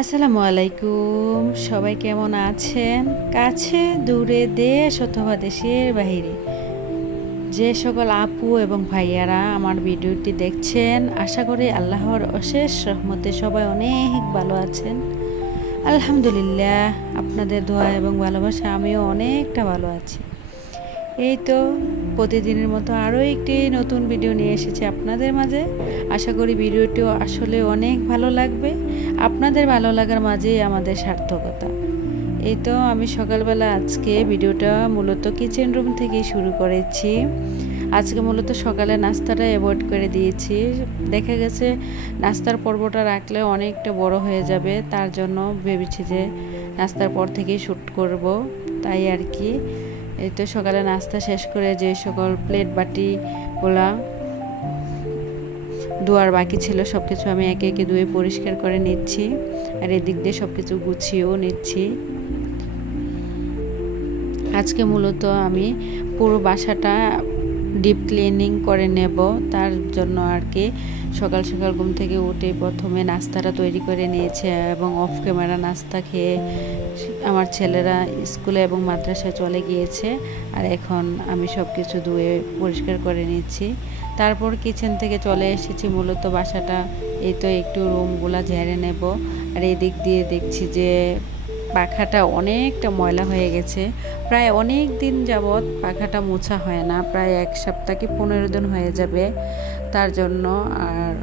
আসসালামু আলাইকুম। সবাই কেমন আছেন? কাছে দূরে দেশ অথবা দেশের বাহিরে যে সকল আপু এবং ভাইয়ারা আমার ভিডিওটি দেখছেন, আশা করি আল্লাহর অশেষ রহমতে সবাই অনেক ভালো আছেন। আলহামদুলিল্লাহ, আপনাদের দোয়া এবং ভালোবাসা আমিও অনেকটা ভালো আছি। এই তো প্রতিদিনের মতো আরও একটি নতুন ভিডিও নিয়ে এসেছি আপনাদের মাঝে। আশা করি ভিডিওটিও আসলে অনেক ভালো লাগবে। আপনাদের ভালো লাগার মাঝেই আমাদের সার্থকতা। এই তো আমি সকালবেলা আজকে ভিডিওটা মূলত কিচেন রুম থেকেই শুরু করেছি। আজকে মূলত সকালে নাস্তাটা অ্যাভয়েড করে দিয়েছি। দেখা গেছে নাস্তার পর্বটা রাখলে অনেকটা বড় হয়ে যাবে, তার জন্য ভেবেছি যে নাস্তার পর থেকেই শ্যুট করব, তাই আর কি। এই তো সকালে নাস্তা শেষ করে যে সকল প্লেট বাটিগুলা ধোয়ার বাকি ছিল সব কিছু আমি একে একে ধুয়ে পরিষ্কার করে নিচ্ছি, আর এদিক দিয়ে সব কিছু গুছিয়েও নিচ্ছি। আজকে মূলত আমি পুরো বাসাটা ডিপ ক্লিনিং করে নেব, তার জন্য আর কি সকাল সকাল ঘুম থেকে উঠে প্রথমে নাস্তাটা তৈরি করে নিয়েছে এবং অফ ক্যামেরা নাস্তা খেয়ে আমার ছেলেরা স্কুলে এবং মাদ্রাসায় চলে গিয়েছে। আর এখন আমি সব কিছু ধুয়ে পরিষ্কার করে নিচ্ছি। তারপর কিচেন থেকে চলে এসেছি মূলত বাসাটা এই তো একটু রুমগুলা ঝেড়ে নেব। আর এই দিক দিয়ে দেখছি যে পাখাটা অনেকটা ময়লা হয়ে গেছে। প্রায় অনেক দিন যাবৎ পাখাটা মোছা হয় না, প্রায় 1 সপ্তাহ কি 15 দিন হয়ে যাবে, তার জন্য। আর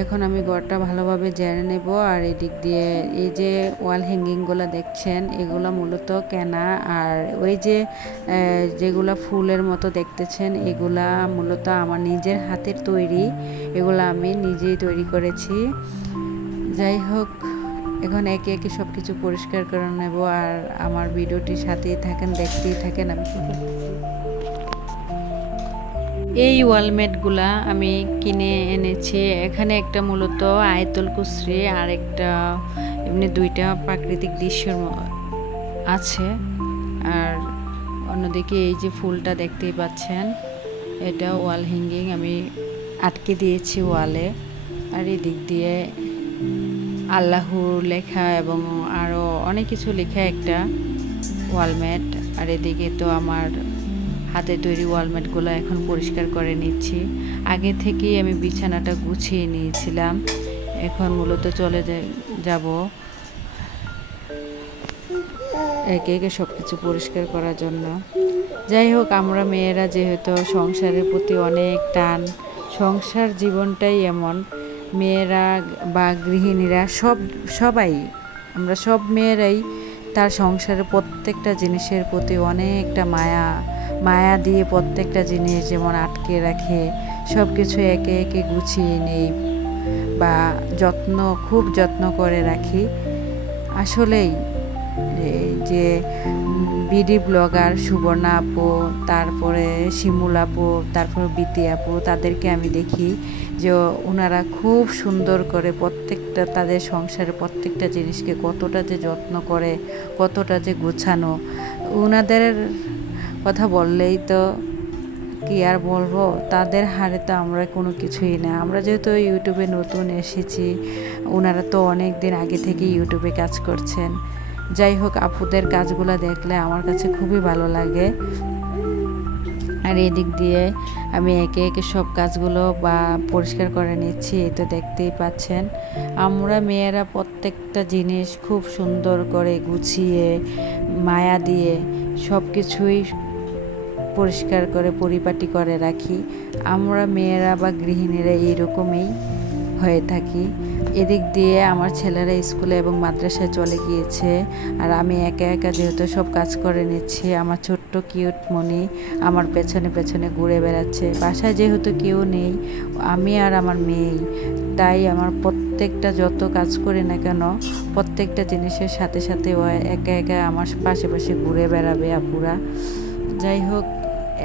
এখন আমি ঘরটা ভালোভাবে ঝেড়ে নেব। আর এদিক দিয়ে এই যে ওয়াল হ্যাঙ্গিংগুলো দেখছেন, এগুলো মূলত কেনা। আর ওই যে যেগুলা ফুলের মতো দেখতেছেন, এগুলা মূলত আমার নিজের হাতের তৈরি, এগুলো আমি নিজেই তৈরি করেছি। যাই হোক, এখন একে একে সব কিছু পরিষ্কার করে নেব। আর আমার ভিডিওটির সাথেই থাকেন, দেখতেই থাকেন। আমি এই ওয়ালমেটগুলা আমি কিনে এনেছি। এখানে একটা মূলত আয়তল কুসরি আর একটা এমনি, দুইটা প্রাকৃতিক দৃশ্য আছে। আর অন্যদিকে এই যে ফুলটা দেখতেই পাচ্ছেন, এটা ওয়াল হ্যাঙ্গিং আমি আটকে দিয়েছি ওয়ালে। আর এই দিক দিয়ে আল্লাহর লেখা এবং আরও অনেক কিছু লেখা একটা ওয়ালমেট। আর এদিকে তো আমার হাতে তৈরি ওয়ালমেটগুলো এখন পরিষ্কার করে নিচ্ছি। আগে থেকেই আমি বিছানাটা গুছিয়ে নিয়েছিলাম, এখন মূলত চলে যাব একে একে সব কিছু পরিষ্কার করার জন্য। যাই হোক, আমরা মেয়েরা যেহেতু সংসারের প্রতি অনেক টান, সংসার জীবনটাই এমন, মেয়েরা বা গৃহিণীরা সবাই আমরা সব মেয়েরাই তার সংসারের প্রত্যেকটা জিনিসের প্রতি অনেকটা মায়া দিয়ে প্রত্যেকটা জিনিস যেমন আটকে রাখে, সব কিছু একে একে গুছিয়ে নেই বা খুব যত্ন করে রাখি। আসলেই যে বিডি ব্লগার সুবর্ণা আপু, তারপরে শিমুল আপু, তারপর বিতি আপু, তাদেরকে আমি দেখি যে ওনারা খুব সুন্দর করে প্রত্যেকটা তাদের সংসারে প্রত্যেকটা জিনিসকে কতটা যে যত্ন করে, কতটা যে গোছানো। ওনাদের কথা বললেই তো কি আর বলবো, তাদের হারে তো আমরা কোনো কিছুই না। আমরা যেহেতু ইউটিউবে নতুন এসেছি, ওনারা তো অনেক দিন আগে থেকে ইউটিউবে কাজ করছেন। যাই হোক, আপুদের কাজগুলো দেখলে আমার কাছে খুবই ভালো লাগে। আর এদিক দিয়ে আমি একে একে সব কাজগুলো পরিষ্কার করে নিচ্ছি। এই তো দেখতেই পাচ্ছেন, আমরা মেয়েরা প্রত্যেকটা জিনিস খুব সুন্দর করে গুছিয়ে মায়া দিয়ে সব কিছুই পরিষ্কার করে পরিপাটি করে রাখি। আমরা মেয়েরা বা গৃহিণীরা এইরকমই হয়ে থাকি। এদিক দিয়ে আমার ছেলেরা স্কুলে এবং মাদ্রাসায় চলে গিয়েছে, আর আমি একা একা যেহেতু সব কাজ করে নিচ্ছি। আমার ছোট্ট কিউট মনি আমার পেছনে পেছনে ঘুরে বেড়াচ্ছে। বাসায় যেহেতু কেউ নেই, আমি আর আমার মেয়েই, তাই আমার প্রত্যেকটা যত কাজ করি না কেন, প্রত্যেকটা জিনিসের সাথে সাথে ও একা একা আমার পাশে পাশে ঘুরে বেড়াবে আপুরা। যাই হোক,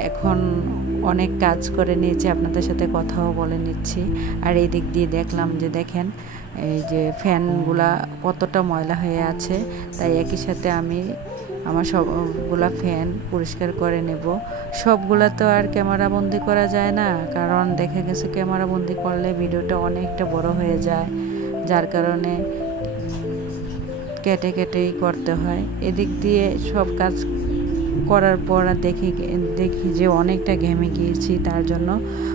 এখন অনেক কাজ করে নিয়েছি, আপনাদের সাথে কথাও বলে নিচ্ছি। আর এই দিক দিয়ে দেখলাম যে দেখেন এই যে ফ্যানগুলা কতটা ময়লা হয়ে আছে, তাই একই সাথে আমি আমার সবগুলা ফ্যান পরিষ্কার করে নেব। সবগুলা তো আর ক্যামেরা বন্দি করা যায় না, কারণ দেখা গেছে ক্যামেরা বন্দি করলে ভিডিওটা অনেকটা বড় হয়ে যায়। যার কারণে কেটে কেটেই করতে হয়। এদিক দিয়ে সব কাজ করার পর দেখি যে অনেকটা ঘেমে গিয়েছি, তার জন্য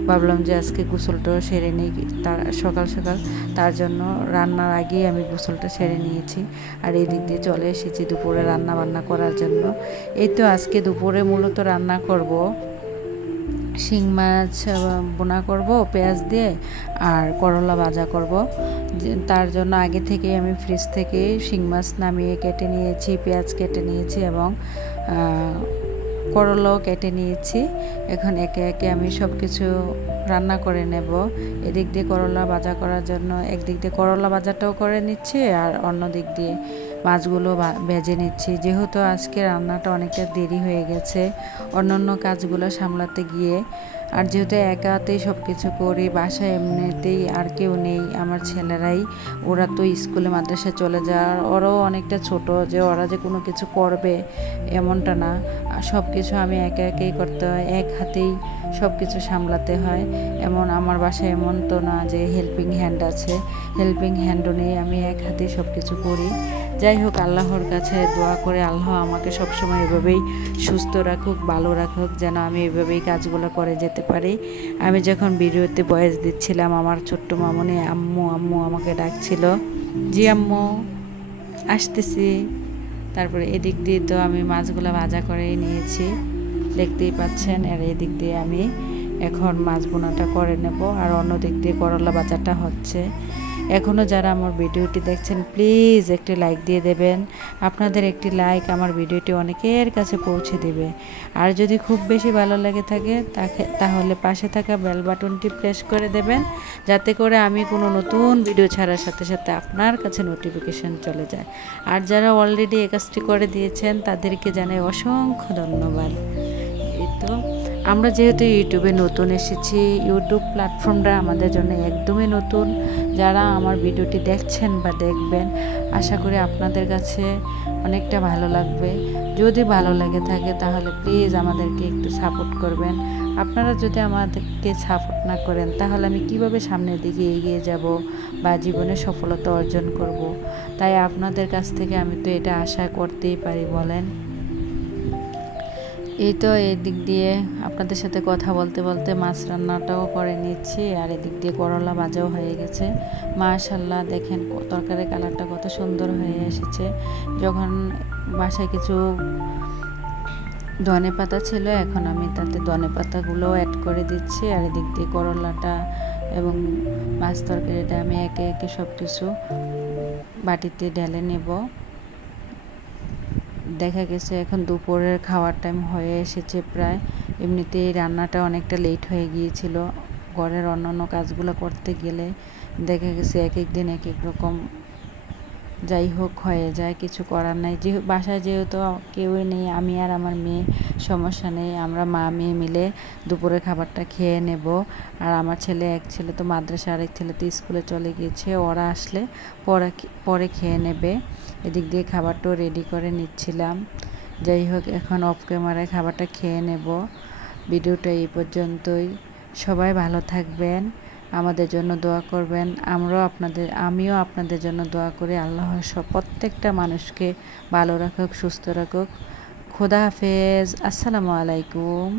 ভাবলাম যে আজকে গোসলটা সেরে নিই তার সকাল সকাল। তার জন্য রান্নার আগেই আমি গোসলটা সেরে নিয়েছি। আর এই দিক দিয়ে চলে এসেছি দুপুরে রান্না বান্না করার জন্য। এই তো আজকে দুপুরে মূলত রান্না করব শিং মাছ বোনা করব পেঁয়াজ দিয়ে, আর করলা ভাজা করব। তার জন্য আগে থেকে আমি ফ্রিজ থেকে শিং মাছ নামিয়ে কেটে নিয়েছি, পেঁয়াজ কেটে নিয়েছি এবং করলাও কেটে নিয়েছি। এখন একে একে আমি সব কিছু রান্না করে নেব। এদিক দিয়ে করলা ভাজা করার জন্য একদিক দিয়ে করলা ভাজাটাও করে নিচ্ছি, আর অন্য দিক দিয়ে মাছগুলো ভেজে নিচ্ছি। যেহেতু আজকে রান্নাটা অনেকটা দেরি হয়ে গেছে অন্যান্য কাজগুলো সামলাতে গিয়ে, আর যেহেতু একাতেই সব কিছু করি, বাসায় এমনিতেই আর কেউ নেই, আমার ছেলেরাই, ওরা তো স্কুলে মাদ্রাসায় চলে যায়। আর ওরাও অনেকটা ছোট যে ওরা যে কোনো কিছু করবে এমনটা না, সব কিছু আমি একা একাই করতে হয়, এক হাতেই সব কিছু সামলাতে হয়। এমন আমার বাসায় এমন তো না যে হেল্পিং হ্যান্ড আছে, হেল্পিং হ্যান্ডও নেই, আমি এক হাতেই সব কিছু করি। যাই হোক, আল্লাহর কাছে দোয়া করে আল্লাহ আমাকে সবসময় এভাবেই সুস্থ রাখুক, ভালো রাখুক, যেন আমি এভাবেই কাজগুলো করে যেতে পারি। আমি যখন ভিডিওতে ভয়েস দিচ্ছিলাম, আমার ছোট্ট মামনি আম্মু আম্মু আমাকে ডাকছিল, জি আম্মু আসতেছি। তারপরে এদিক দিয়ে তো আমি মাছগুলো ভাজা করে নিয়েছি, দেখতেই পাচ্ছেন। আর এদিক দিয়ে আমি এখন মাছ বোনাটা করে নেব, আর অন্য দিক দিয়ে করলা ভাজাটা হচ্ছে। এখনও যারা আমার ভিডিওটি দেখছেন প্লিজ একটি লাইক দিয়ে দেবেন। আপনাদের একটি লাইক আমার ভিডিওটি অনেকের কাছে পৌঁছে দেবে। আর যদি খুব বেশি ভালো লেগে থাকে তাহলে পাশে থাকা বেল বাটনটি প্রেস করে দেবেন, যাতে করে আমি কোনো নতুন ভিডিও ছাড়ার সাথে সাথে আপনার কাছে নোটিফিকেশন চলে যায়। আর যারা অলরেডি এই কাজটি করে দিয়েছেন তাদেরকে জানাই অসংখ্য ধন্যবাদ। এই তো আমরা যেহেতু ইউটিউবে নতুন এসেছি, ইউটিউব প্ল্যাটফর্মটা আমাদের জন্য একদমই নতুন। যারা আমার ভিডিওটি দেখছেন বা দেখবেন, আশা করি আপনাদের কাছে অনেকটা ভালো লাগবে। যদি ভালো লেগে থাকে তাহলে প্লিজ আমাদেরকে একটু সাপোর্ট করবেন। আপনারা যদি আমাদেরকে সাপোর্ট না করেন তাহলে আমি কিভাবে সামনের দিকে এগিয়ে যাব বা জীবনে সফলতা অর্জন করব? তাই আপনাদের কাছ থেকে আমি তো এটা আশা করতেই পারি, বলেন। এই তো এদিক দিয়ে আপনাদের সাথে কথা বলতে বলতে মাছ রান্নাটাও করে নিচ্ছি, আর এদিক দিয়ে করলা ভাজাও হয়ে গেছে। মাশাআল্লাহ, দেখেন তরকারির কালারটা কত সুন্দর হয়ে এসেছে। যখন বাসায় কিছু ধনে পাতা ছিল, এখন আমি তাতে ধনে পাতাগুলোও অ্যাড করে দিচ্ছি। আর এদিক দিয়ে করলাটা এবং মাছ তরকারিটা আমি একে একে সব কিছু বাটিতে ঢেলে নেব। দেখা গেছে এখন দুপুরের খাওয়ার টাইম হয়ে এসেছে প্রায়। এমনিতেই রান্নাটা অনেকটা লেট হয়ে গিয়েছিল, ঘরের অন্যান্য কাজগুলো করতে গেলে দেখা গেছে এক এক দিন এক এক রকম, যাই হোক হয়ে যায়, কিছু করার নাই। বাসায় যেহেতু কেউই নেই, আমি আর আমার মেয়ে, সমস্যা নেই, আমরা মা মেয়ে মিলে দুপুরের খাবারটা খেয়ে নেব। আর আমার এক ছেলে তো মাদ্রাসা, আরেক ছেলে তো স্কুলে চলে গিয়েছে, ওরা আসলে পরে খেয়ে নেবে। এদিক দিয়ে খাবারটাও রেডি করে নিচ্ছিলাম। যাই হোক, এখন অফ ক্যামেরায় খাবারটা খেয়ে নেব। ভিডিওটা এই পর্যন্তই। সবাই ভালো থাকবেন, আমাদের জন্য দোয়া করবেন। আমিও আপনাদের জন্য দোয়া করি। আল্লাহ প্রত্যেকটা মানুষকে ভালো রাখুক, সুস্থ রাখুক। খোদা হাফেজ, আসসালামু আলাইকুম।